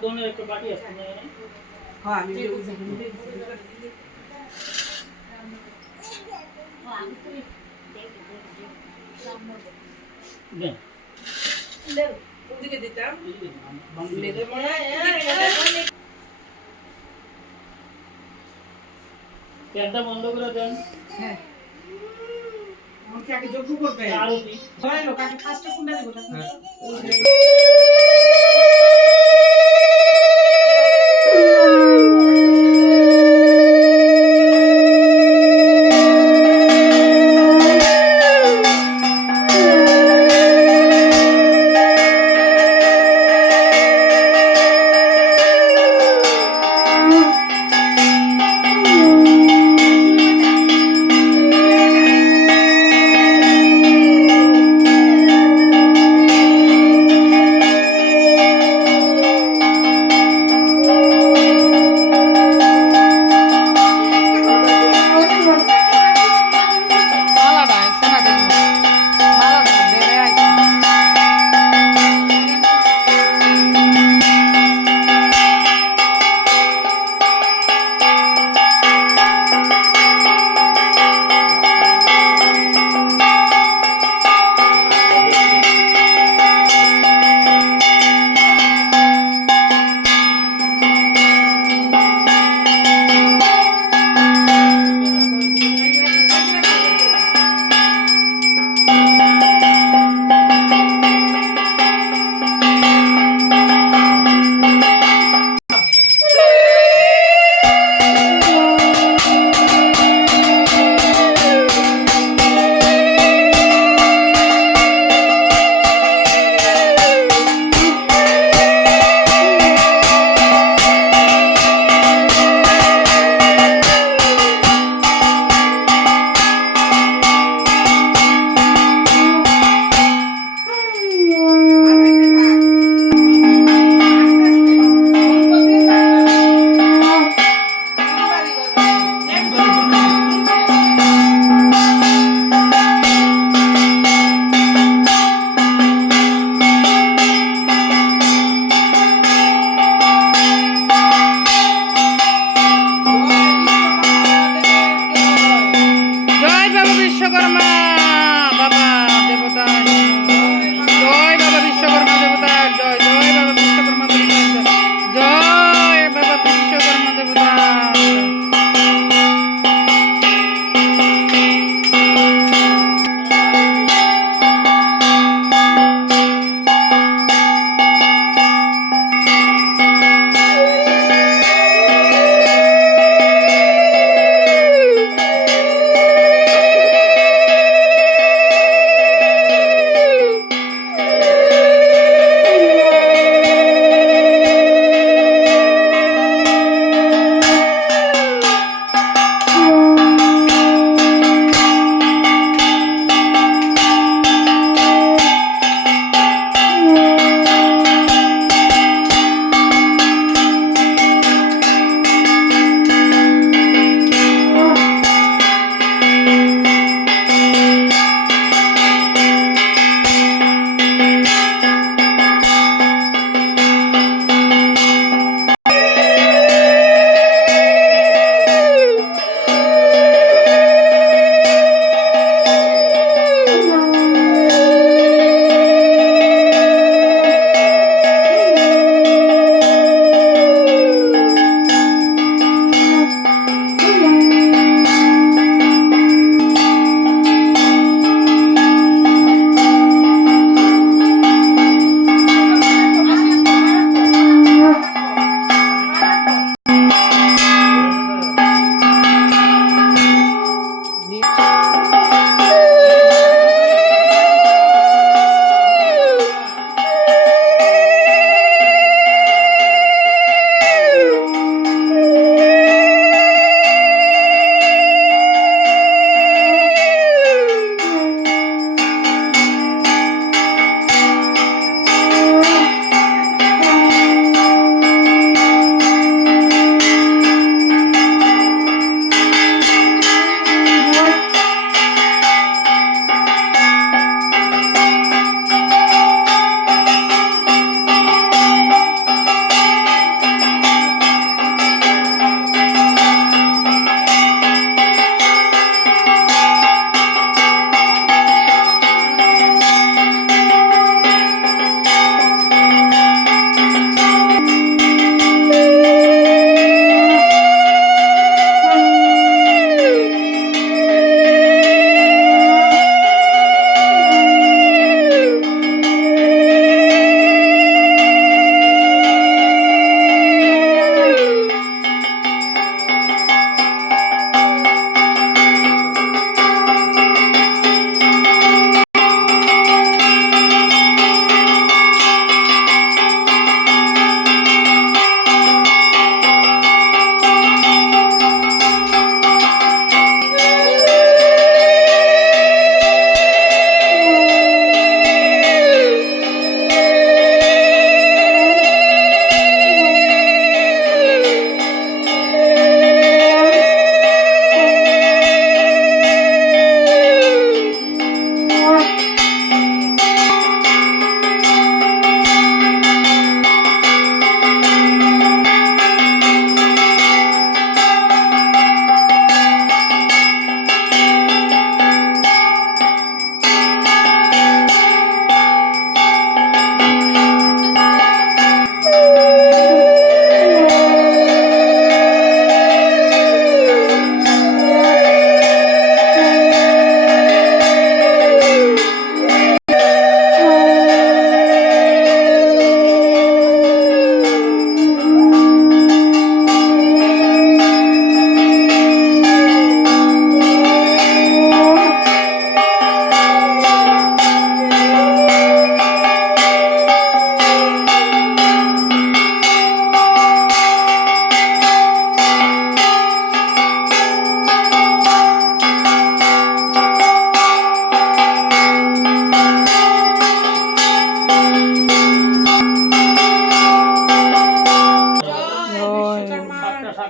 दोनों एक पार्टी असते ना हां আমি दे ले ওদিকে দিতাম মেরে মনে ফ্যানটা বন্ধ করে দেন হ্যাঁ আমাকে আগে যোগ্য করবে আরতি হয় লোক আগে কাজটা কোনটা দেব হ্যাঁ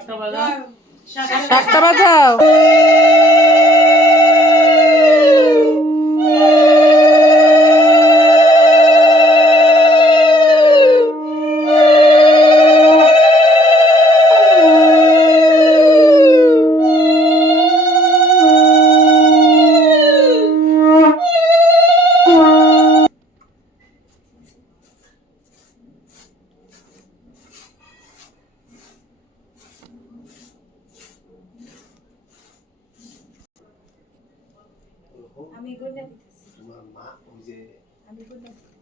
শাকটা বাজা। শাকটা বাজাও। আমি কইনা দিতেছি তোমার মা ওই যে আমি কইনা দিতেছি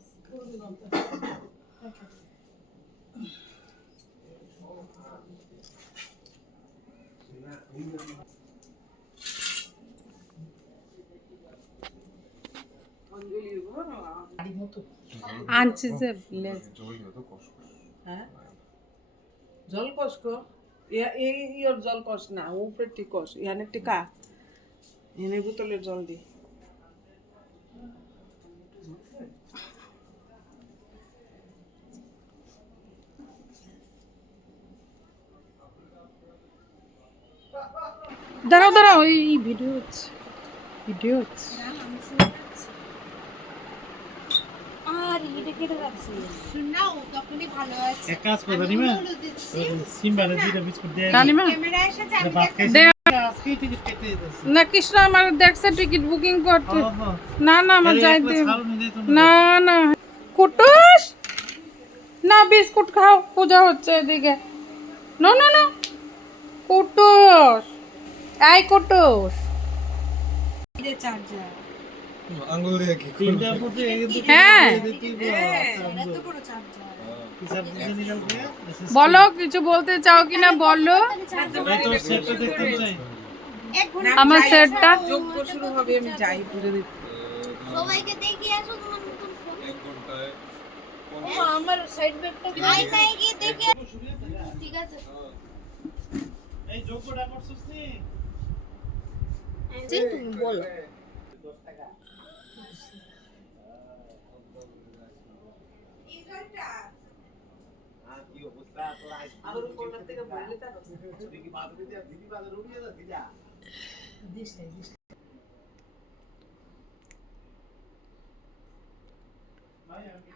আনছি যে লেজ। হ্যাঁ জল কষ্ট ইয়র জল কষ না উপরে ঠিক কষ এখানে টিকা এনে বোতলের জল দি দাঁড়াও দাঁড়াও, এই ভিডিও হচ্ছে, ভিডিও হচ্ছে। আমি শুনতেছি আর এটা কেটে রাখছি শুনাও তখনই ভালো আছে এক কাজ করবে নিমা সিম্বারে দুইটা বিস্কুট দিয়ে রানিমা ক্যামেরা এসেছে আমি ভাত খাইছি দে। আজকেই টিকিট কেটে দিতেছে না কৃষ্ণ আমার দেখছে টিকিট বুকিং করতে। না না আমার যাইতে না না। কুটুস না, বিস্কুট খাও, পূজা হচ্ছে এদিকে। না না না কুটুস, এই কুটুস। এটা চার্জার আঙ্গুল দিয়ে কি তিনটার মধ্যে হ্যাঁ এটা তো বড় চার্জার হিসাব বুঝে নিলাম কে বলো, কিছু বলতে চাও কিনা বলো। এই তো সেটটা দেখতে চাই এক ঘন্টা আমার সেটটা যোগ্য শুরু হবে আমি যাই পুজো দিতে সবাইকে দেখিয়ে আসো তোমার নতুন ফোন। এক ঘন্টায় আমার সাইড ব্যাগটা নাই নাই গিয়ে দেখে ঠিক আছে এই যোগ্যটা করছস নি তুমি বলো কি অবস্থা তোরা আমার কোনটা থেকে বললে তা কি বাজারে দিয়া দিদি বাজারে উড়িয়ে যাচ্ছি যা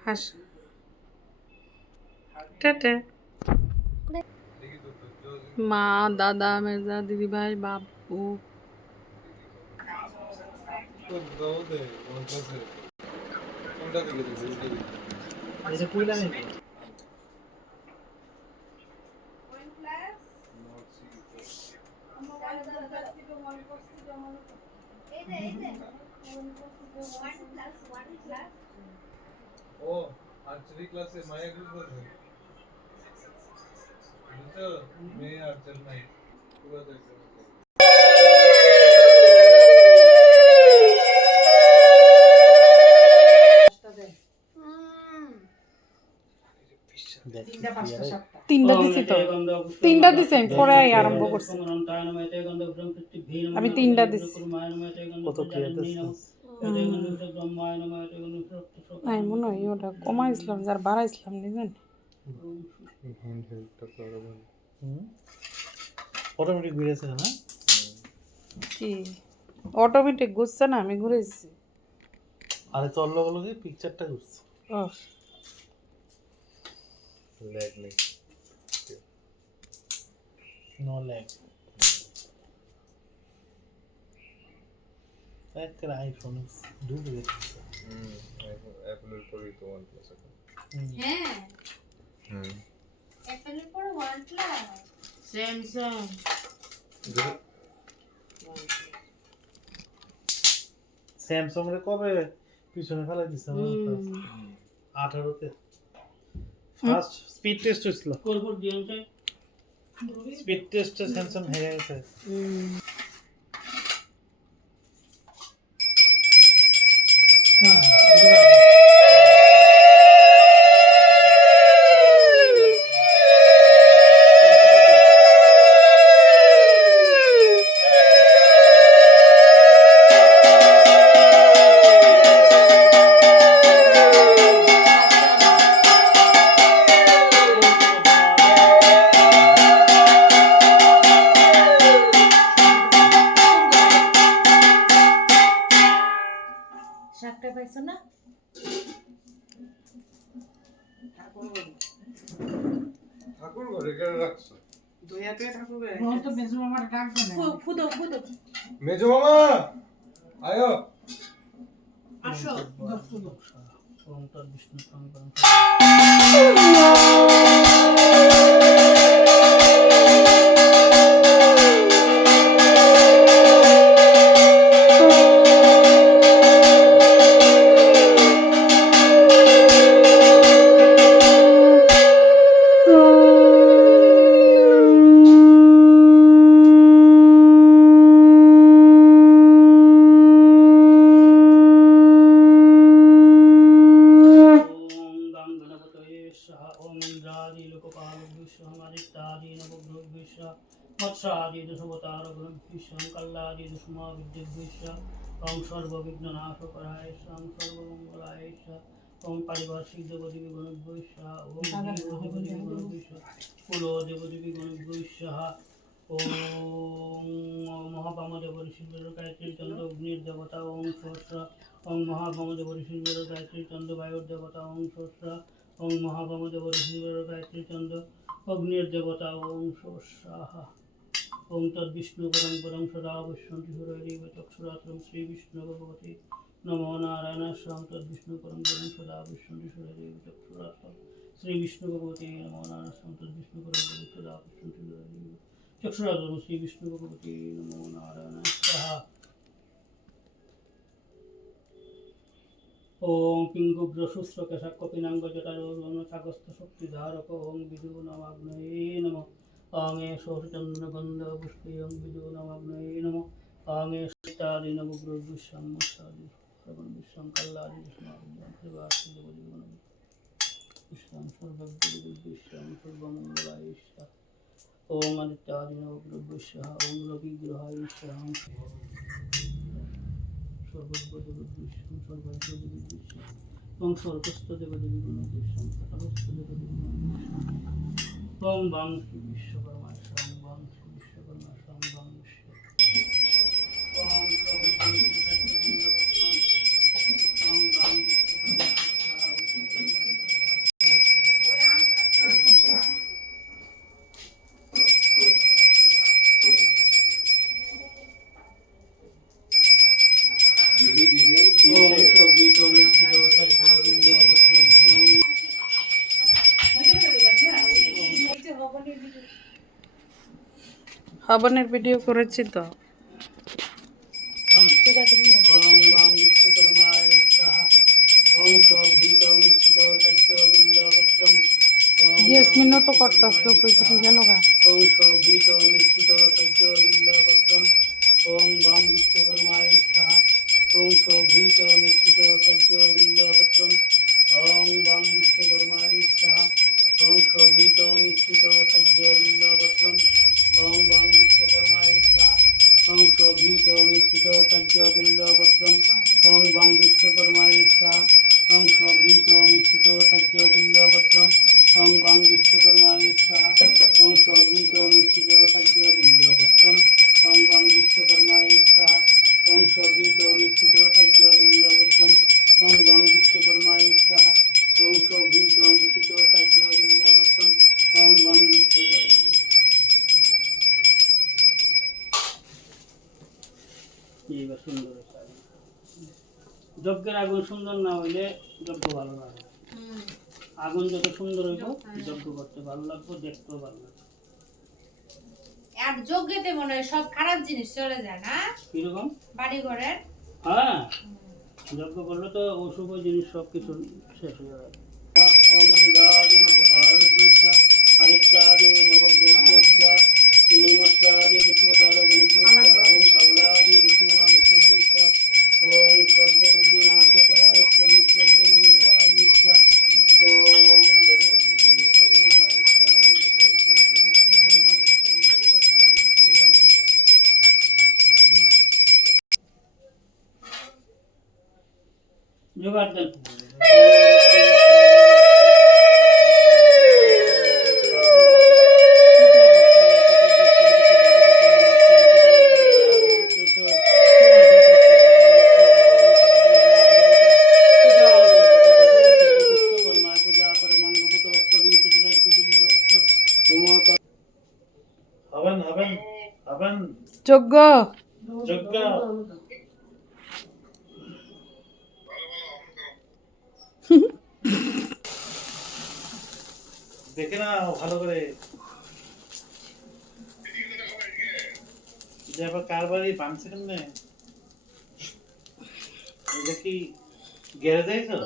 হাস টাটা। মা, দাদা, মেজা, দিদি ভাই, বাবু। কোনটা দিকে দিছি এই যে কইলা নি ও আর্চারি ক্লাসে মায়া গ্রুপ আছে বুঝছো মেয়ে আর্চার নাই পুরো দেখছো তিনটা পাঁচটা সাতটা তিনটা দিছি তো, তিনটা দিছি আমি, পরে আরম্ভ করছি। আমি তিনটা দিছি। কত ক্লিয়ার নাই মনে হয় ওটা কমাইছিলাম, যার বাড়াইছিলাম নি জানি। হ্যান্ডহেলটা তো আরো ভালো অটোমেটিক ঘুরেছে না কি অটোমেটিক ঘুরছে না, আমি ঘুরেছি। আরে তোর লগে পিকচারটা ঘুরছে ও ল্যাগ নেই নো ল্যাগ একটা আইফোন ডুবে গেছে অ্যাপলের পরেই তো OnePlus এখন হ্যাঁ হুম অ্যাপেলের পর OnePlus স্যামসাং। স্যামসাং রে কবে পিছনে ফেলাই দিছে 18 তে ফার্স্ট স্পিড টেস্ট হইছিল, কোরপুর দিয়েছে স্পিড টেস্টে স্যামসাং হেরে গেছে। ধুইয়া টুয়ে ঠাকুর ওর তো মেজো মামার ডাকবে না। ফুদো ফুদো मेजो मामा आयो আসো ওম তৎ বিষ্ণু সংকরণ ওম গাং গণপতয়ে স্বাহা ওম ইন্দ্রাদি লোকপালভ্যঃ সমাদিত্যাদি নবগ্রহভ্যঃ মৎস্যাদি দশবতারগ্রহভ্যঃ কল্লাদি দশমা বিদ্যেভ্যঃ ওম সর্ববিঘ্ননাশকরায় স্বাম সর্বমঙ্গলায় ওম পারিভাষিক দেবদেবী গণভ্যঃ ওম দেবদেবী গণভ্যঃ কুলো দেবদেবী গণভ্যঃ ওম মহাবামদেব ঋষিবর গায়ত্রী চন্দ্র অগ্নির দেবতা ওম সহস্র ওম মহাবামদেব ঋষিবর গায়ত্রী চন্দ্র বায়ুর দেবতা ওম সহস্র ওম মহাবামদেব ঋষিবর গায়ত্রী চন্দ্র অগ্নির দেবতা ওম সহস্রাহা ওম তদ্বিষ্ণু পরং পরং সদা পশ্যন্তি সুরৈরেব চক্ষুরাত্রম শ্রী বিষ্ণু ভগবতী নমো নারায়ণাস্যাম তদ্বিষ্ণু পরং পরং সদা পশ্যন্তি সুরৈরেব চক্ষুরাত্রম শ্রী বিষ্ণু ভগবতী নমো নারায়ণাস্যাম তদ্বিষ্ণু পরং পরং সদা পশ্যন্তি সুরৈরেব চক্ষুরাত্রম শ্রী বিষ্ণু ভগবতী নমো নারায়ণাস্যাম ওম পিঙ্গুগ্রশুশ্রকেশাক্কপিনাঙ্গ জটারোগণকাগস্থ শক্তিধারক ওম বিদু নমাগ্নয়ে নমঃ আঙে সহচন্দ্রগন্ধ পুষ্পেয়ং বিদু নমাগ্নয়ে নমঃ আঙে সীতাদি নবগ্রহভ্যঃ মৎস্যাদি সর্ববিশ্বং কল্লাদি বিষ্ণুভ্যং শ্রীবাসি দেবদেবী বিশ্বং সর্বজ্ঞবিশ্বং সর্বমঙ্গলায় ওম আদিত্যাদি নবগ্রহভ্যঃ ওম রবিগ্রহায় সর্বজ্ঞদেবদেবীশ্বং সর্বজ্ঞদেবীশ্বং ওম সর্বস্থদেবদেবী গণভ্যঃ সর্বস্থদেবদেবী গণভ্যঃ ওম বাং শ্রী বিশ্বকর্মায় স্বাং বাং শ্রী বিশ্বকর্মায় স্বাং বাং বিশ্ব ওম সর্বজ্ঞদেবীশ্বং ওম বাং ওম সবিত মিশ্র সাইকেল বস্ত্রম হবনের ভিডিও করেছি তো। ওম বাং বিশ্বকর্মায় স্বাহা ওম সবিত মিশ্র সাইকেল বস্ত্রম 10 মিনিট তো করতে আসলো কইতে গেল গা। ওম সবিত মিশ্র সাইকেল বস্ত্রম ওম বাং বিশ্বকর্মায় স্বাহা ওম সবিত মিশ্র সাইকেল বস্ত্রম ওম বাং বিশ্বকর্মায় স্বাহা ওম সবিত মিশ্র সাইকেল বস্ত্রম ওম বাং বিশ্বকর্মায় স্বাহা ওম সবিত মিশ্র সাইকেল বস্ত্রম ওম বাং বিশ্বকর্মায় স্বাহা ওম সবিত মিশ্র সাইকেল বস্ত্রম ওম বাং বিশ্বকর্মায় স্বাহা ওম সবিত মিশ্র সাইকেল বস্ত্রম ওম বাং বিশ্বকর্মায় স্বাহা ওম সবিত মিশ্র সাইকেল বস্ত্রম ওম বাং বিশ্বকর্মায় স্বাহা ওম সবিত মিশ্র সাইকেল বস্ত্রম ওম বাং বিশ্বকর্মায়। এইবার সুন্দর শাড়ি। যজ্ঞের আগুন সুন্দর না হইলে যজ্ঞ ভালো লাগে। আগুন যত সুন্দর হইব যজ্ঞ করতে ভালো লাগবে, দেখতেও ভালো লাগবে। আর যোগ্যতে মনে হয় সব খারাপ জিনিস চলে যায় না কিরকম? বাড়ি ঘরের। হ্যাঁ, যজ্ঞ করলে তো অশুভ জিনিস সব কিছু শেষ হয়ে যাবে। ওম ইন্দ্রাদি লোকপালভ্যঃ আদিত্যাদি নবগ্রহভ্যঃ নিমস্যাদি দশবতারগ্রহভ্যঃ ওম কল্লাদি দশমা বিদ্যেভ্যঃ ওম সর্ববিঘ্ননাশকরায় স্বাং সর্বমঙ্গলায় ওম দেবশ্রী বিশ্বকর্মায় স্বাং দেবশ্রী বিশ্বকর্মায় স্বাং দেবশ্রী বিশ্বকর্মায়। জোগাড় দেন। haben যোগ্য Jogga. দেখে না ভালো করে যে আবার কার বাড়ি ভাঙছে কেমনে এটা কি গ্যারেজে আইছো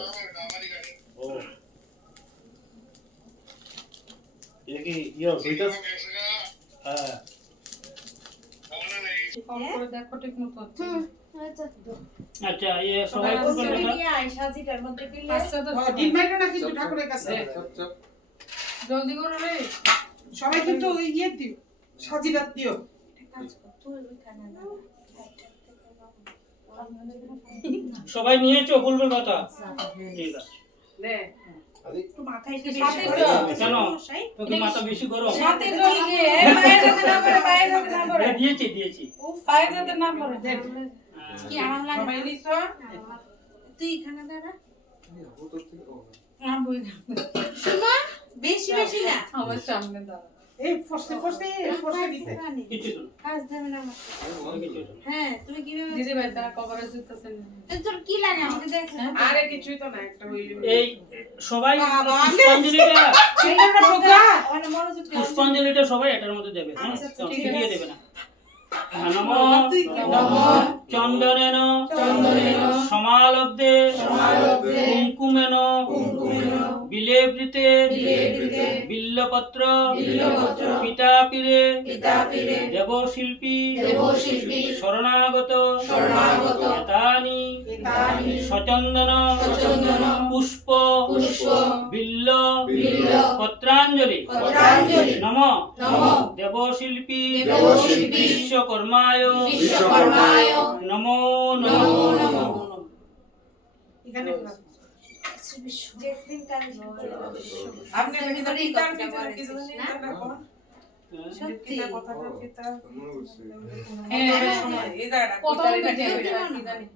ও এটা কি ভিতর হ্যাঁ কম করে দেখো ঠিক মতো হচ্ছে আচ্ছা সবাই করবেন এটা আচ্ছা তো ডিম মাইরো না কিন্তু ঠাকুরের কাছে জলদি করো রে সবাই কিন্তু ইয়ে দিও সাজিরাত দিও সবাই নিয়েছো ফুলবের কথা ঠিক আছে একটু মাথায় কেন তোকে মাথা বেশি গরম সাথে জল দিয়ে পায়ের যাতে না পড়ে পায়ের যাতে না পড়ে দিয়েছি পায়ের যাতে না পড়ে কি আরাম লাগে সবাই নিছো তুই এখানে দাঁড়া না বই শোনো বেশি বেশি না আমার সামনে দাঁড়া এই ফসে দিতে কিছু তো কাজ দেবে না আমাকে হ্যাঁ তুমি কিভাবে দিদি ভাই তারা কভারেজ দিতেছেন তোর কি লাগে আমাকে দেখ আরে কিছুই তো না একটা হইল এই সবাই বাবা, পুষ্পাঞ্জলিটা সেটা একটা প্রোগ্রাম অনেক মনোযোগ দিয়ে পুষ্পাঞ্জলিটা সবাই এটার মধ্যে দেবে হ্যাঁ আচ্ছা, আচ্ছা, ঠিক দিয়ে আছে। দেবে না নমো চন্দনেন সমালব্ধে কুঙ্কুমেন বিলেবৃতে বিল্লপত্র পিতাপিরে দেবশিল্পী শরণাগত এতানি সচন্দন পুষ্প বিল্ল পত্রাঞ্জলি নম দেবশিল্পী বিশ্বকর্মায় নমো নমঃ এখানে জেসমিন কাজ আপনি কিছু না? সত্যি কথা কিতা হ্যাঁ এই জায়গাটা প্রথম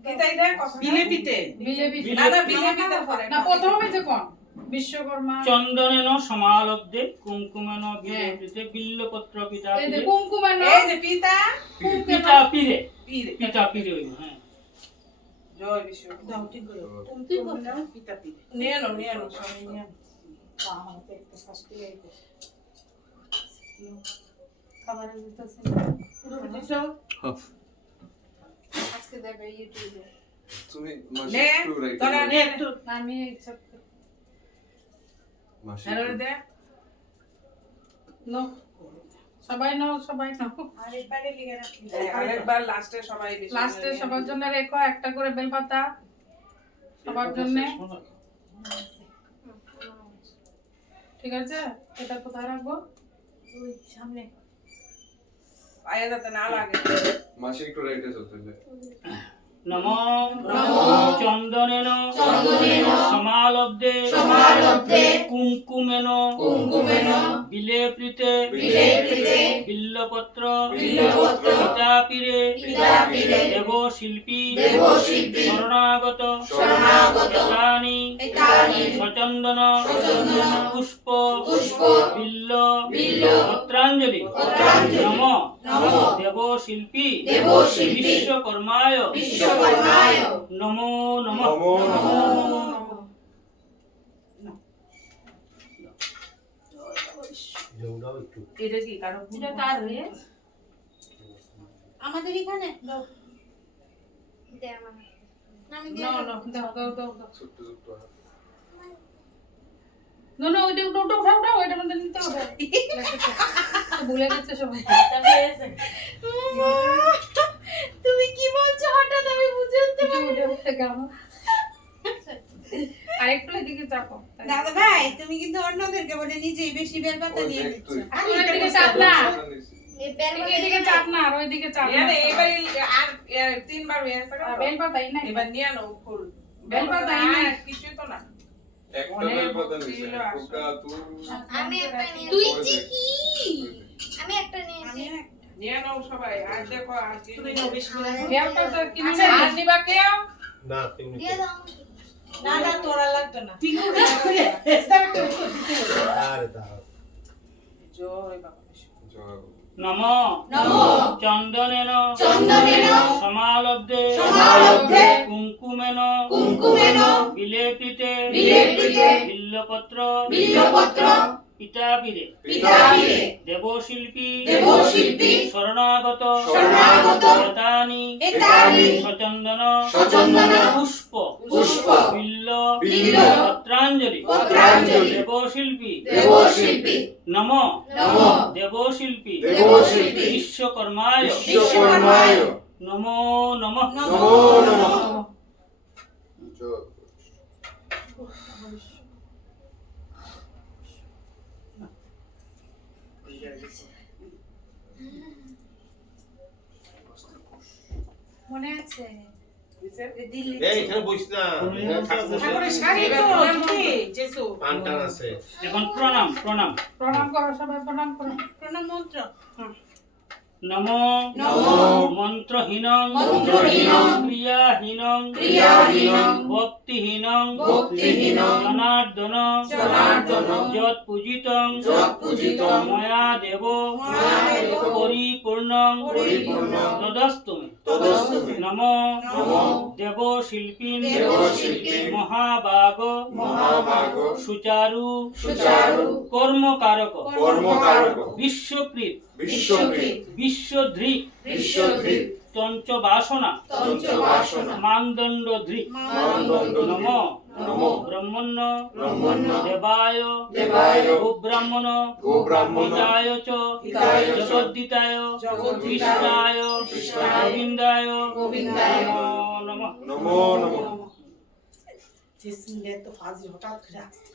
কিতা এটা কথা বিলেপিতে বিলেবি না না বিলেপিতে পড়ে না প্রথমে যে কোন বিশ্বকর্মা চন্দনেন সমালব্ধে কুঙ্কুমেন বিলেবৃতে বিল্লপত্র এই যে পিতাপিরে কুমকুমে এই যে পিতা পিতাপিরে পীর পিতাপিরে হ্যাঁ জয় বিশ্ব দাও ঠিক করে তুই বল পিতা পীর নিয়ে নাও সবাই নিয়ে নাও আমাকে একটু ফার্স্ট আইতে খাবার দিতেছেন পুরো দিছো আজকে দেবে ইউটিউবে তুমি নে তোরা নে একটু আমি ইচ্ছা হ্যালো দে নো সবাই নাও আরেকবারে লিখে রাখি আরেকবার লাস্টে সবাই বেশি লাস্টে সবার জন্য রেখো একটা করে বেলপাতা সবার জন্য ঠিক আছে এটা কোথায় রাখবো ওই সামনে পায়ে যাতে না লাগে মাসি একটু রাইটে চলতে হবে নমো চন্দনেন সমালব্ধে কুঙ্কুমেন বিলেবৃতে বিল্লপত্র পিতাপিরে দেবশিল্পী শরণাগত এতানি সচন্দন পুষ্প বিল্ল পত্রাঞ্জলি নম দেবশিল্পী বিশ্বকর্মায় নমো নমঃ এটা কি কারো এটা কার রে আমাদের এখানে দাও দে আমার আমি দিয়ে নো দেবো। নো দাও ছোট্ট ছোট্ট নো ওইটা উঠাও ওইটার মধ্যে নিতে হবে ভুলে গেছে সবাই তুমি কি বলছো হঠাৎ আমি বুঝে উঠতে উঠে উঠতে কেমন আরেকটু এদিকে চাপো দাদা ভাই তুমি কিন্তু অন্যদেরকে বলে নিজেই বেশি বেলপাতা নিয়ে নিচ্ছ এদিকে চাপ না এই বেলপাতা এদিকে চাপ না আর ওইদিকে চাপ না এনে এবার আর তিনবার হয়েছে বেলপাতাই না এবার নিয়ে নাও ফুল বেলপাতাই না কিছু তো না একটা বেল পাতা নিছে কোকা তুই আমি একটা নিয়ে তুই নিয়েছি। কি আমি একটা নিয়েছি নিয়ে নাও সবাই আর দেখো আর তুমি নাও বেশি বেলটা তো কিনে আচ্ছা আর নিবা কেউ না তুমি দিয়ে দাও আমাকে। না না তোরা লাগতো না আরে দাও জয় বাবা নম নম চন্দনেন চন্দনেন সমালব্ধে সমালব্ধে কুঙ্কুমেন কুঙ্কুমেন বিলেপিতে বিলেপিতে বিল্লপত্র বিল্লপত্র পিতাপিরে পিতাপিরে দেবশিল্পী দেবশিল্পী শরণাগত শরণাগত এতানি এতানি সচন্দন সচন্দন পুষ্প পুষ্প বিল্ল বিল্ল পত্রাঞ্জলি পত্রাঞ্জলি দেবশিল্পী দেবশিল্পী নম নম দেবশিল্পী দেবশিল্পী বিশ্বকর্মায় বিশ্বকর্মায় নমো নম নমো নমঃ মনে আছে এখানে বসিস না ঠাকুরের শাড়ি তো দিদি জেসু পানটান আছে এখন প্রণাম প্রণাম প্রণাম করো সবাই, প্রণাম করো। প্রণাম মন্ত্র নম নমো মন্ত্রহীনং মন্ত্রহীনং ক্রিয়াহীনং ক্রিয়াহীনং ভক্তিহীনং ভক্তিহীনং জনার্দন জনার্দন যৎ পূজিতং যৎপূজিতং ময়া দেব ময়া দেব পরিপূর্ণং পরিপূর্ণং তদস্তু মে। তদস্তু নম নমো দেবশিল্পীন দেবশিল্পীন মহাভাগ মহাভাগ সুচারু সুচারু কর্মকারক কর্মকারক বিশ্বকৃত বিশ্বকৃত বিশ্বধৃক বিশ্বধৃক তঞ্চবাসনা তঞ্চবাসনা মানদণ্ডধৃক মানদণ্ড নম নম ব্রহ্মণ্য ব্রহ্মণ্য দেবায় দেবায় গোব্রাহ্মণ গোব্রাহ্মণ হিতায় চ হিতায় চ জগদ্দিতায় জগদ্দিতায় কৃষ্ণায় কৃষ্ণায় গোবিন্দায় গোবিন্দায় নম নমো নমো জেসিলে তো ফাজিল হঠাৎ করে আসছে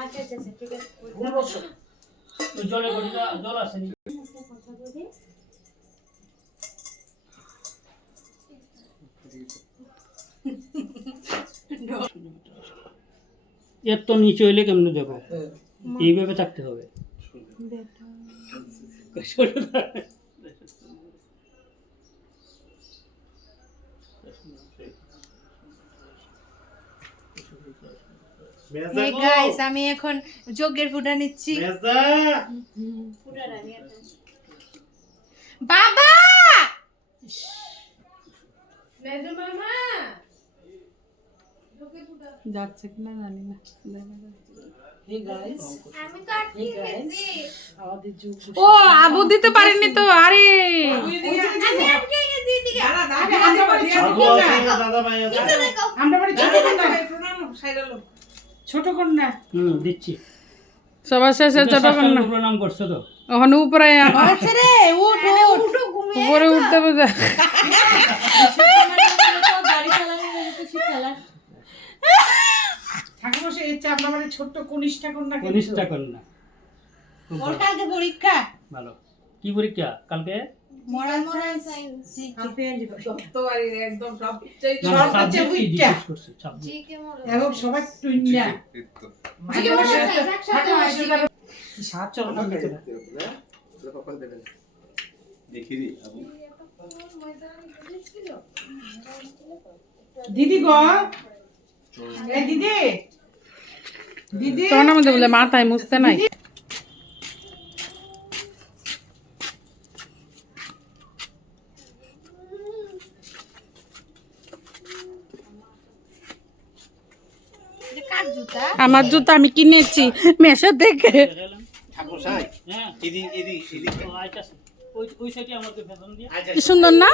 আচ্ছা আচ্ছা আচ্ছা, ঠিক আছে জলে বড়িটা জল আসেনি এর তো নিচে হইলে কেমনে দেখো এইভাবে থাকতে হবে Hey guys, আমি এখন যজ্ঞের ফুটা নিচ্ছি বাবা মেজো মামা যাচ্ছে কিনা জানি না। হে গাইস আমি তো আটকে গেছি আমাদের যুগ ও আবু দিতে পারেনি তো, আরে আমি আটকে গেছি এদিকে আমরা বাড়ি ছোট কন্যা দাদা ভাই আছে নিচে দেখো আমরা বাড়ি ছোট কন্যা প্রণাম সাইরালো ছোট কন্যা দিচ্ছি সবার শেষে ছোট কন্যা প্রণাম করছো তো ওখানে উপরে আচ্ছা রে উঠ উঠ উঠো ঘুমিয়ে উপরে উঠতে বোঝা গাড়ি চালানো তো শিখালা ঠাকুর সে ইচ্ছা আমরা বাড়ি ছোট কনিষ্ঠা কন্যা কনিষ্ঠা কন্যা খুব ওর ভালো। কালকে পরীক্ষা ভালো কি পরীক্ষা কালকে মরাল মোরাল সায়েন্স তো আর একদম সব চাই না, সব হচ্ছে subject কি উইটা জিজ্ঞেস করছে? subject। জিকে মোরাল এবং সবাই টুইনা জিকে মোরাল সায়েন্স একসাথে হয় সাত চল না দেখিরি দিদি গো এ দিদি দিদি তখন আমাদের বলে মাথায় মুছতে নাই। কার জুতা আমার জুতো আমি কিনেছি মেশো থেকে। ঠাকুর সাই হ্যাঁ এদি এদি এদি তো আইতাছে ওই সাইডে আমাকে বেতন দিয়ে কি সুন্দর না?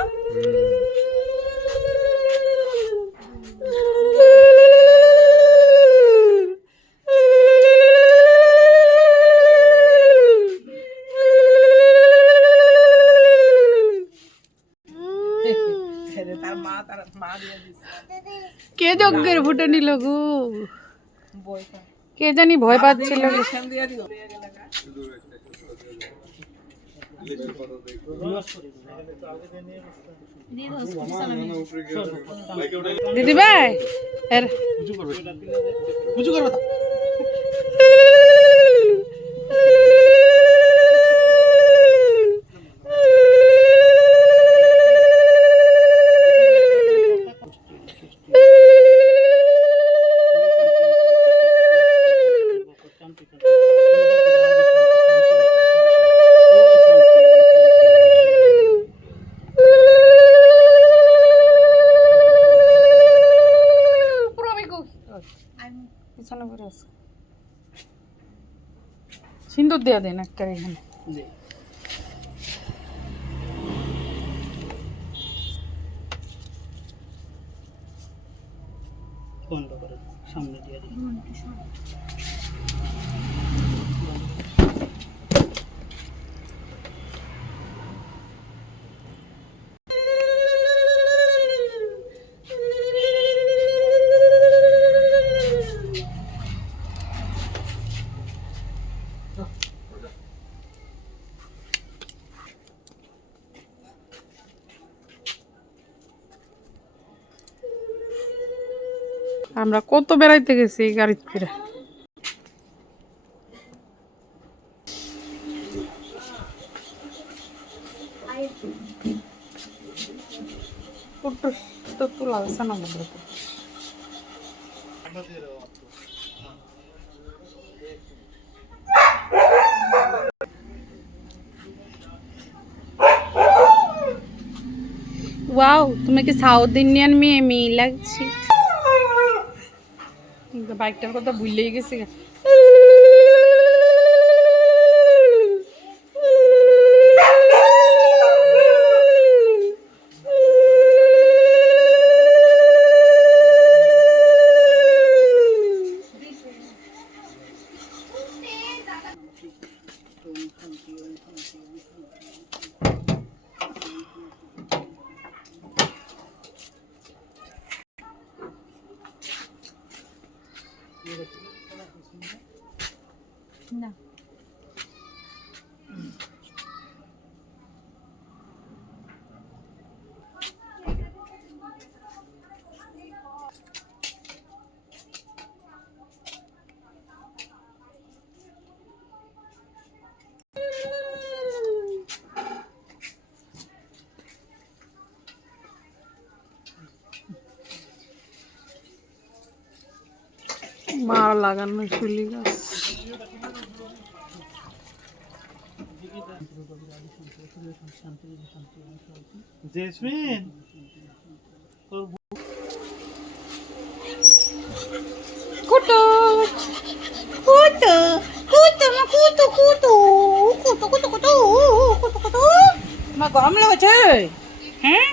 তার মা দিয়ে দিছে কে যজ্ঞের ফুটে নিল গো? বইটা কে জানি ভয় পাচ্ছিল। সেম দিয়া দিও দিদি ভাই এর কিছু করবে তা সিন্দুর দেয়া দেন একটা এখানে। দে বন্ধ করে দাও, সামনে দিয়ে দিই। আমরা কত বেড়াইতে গেছি এই গাড়িতে করে। কুটুস তো তোলা হয়েছে না মনে হয়। ওয়াও, তুমি কি সাউথ ইন্ডিয়ান মেয়ে লাগছি। বাইকটার কথা ভুললেই গেছি। না মার লাগানো শুলি গাছ। জেসমিন কুটু কুটু কুটু কুটু কুটু কুটু কুটু কুটু কুটু কুটু। মা গরম লাগছে। হ্যাঁ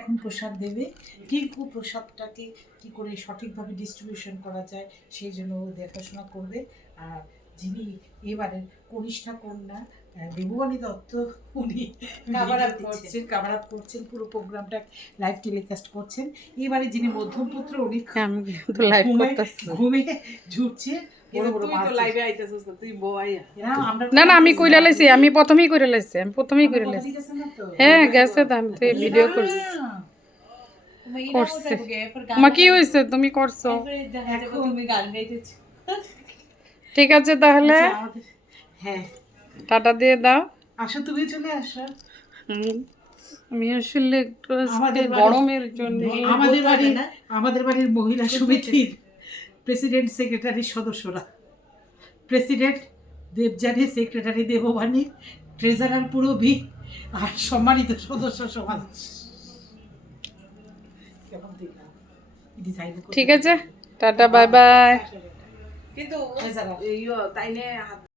এখন প্রসাদ দেবে, টিঙ্কু প্রসাদটাকে কি করে সঠিকভাবে ডিস্ট্রিবিউশন করা যায় সেই জন্য ও দেখাশোনা করবে। আর যিনি এবারের কনিষ্ঠা কন্যা দেববাণী দত্ত, উনি কাভার আপ করছেন পুরো প্রোগ্রামটা, লাইভ টেলিকাস্ট করছেন। এবারে যিনি মধ্যম পুত্র, উনি আমি তো লাইভ করতেছি। ঘুমে ঝুটছে। বড় বড় মাছ। লাইভে আইতাছস না তুই বউ আইয়া। না না আমি কইরা লাইছি, আমি প্রথমেই করে লাইছি, আমি প্রথমেই করে লাইছি। হ্যাঁ গেছে তো, আমি তো ভিডিও করছি। করছে মা কি হয়েছে তুমি করছো? ঠিক আছে তাহলে হ্যাঁ টাটা দিয়ে দাও। আসো, তুমি চলে আসো। আমি আসলে একটু আজকে আমাদের গরমের জন্য আমাদের বাড়ির মহিলা সমিতির প্রেসিডেন্ট সেক্রেটারি সদস্যরা, president Debjani, secretary Debbani, treasurer Purabi আর সম্মানিত সদস্য সমাজ। ঠিক আছে টাটা বাই বাই। কিন্তু তাইনে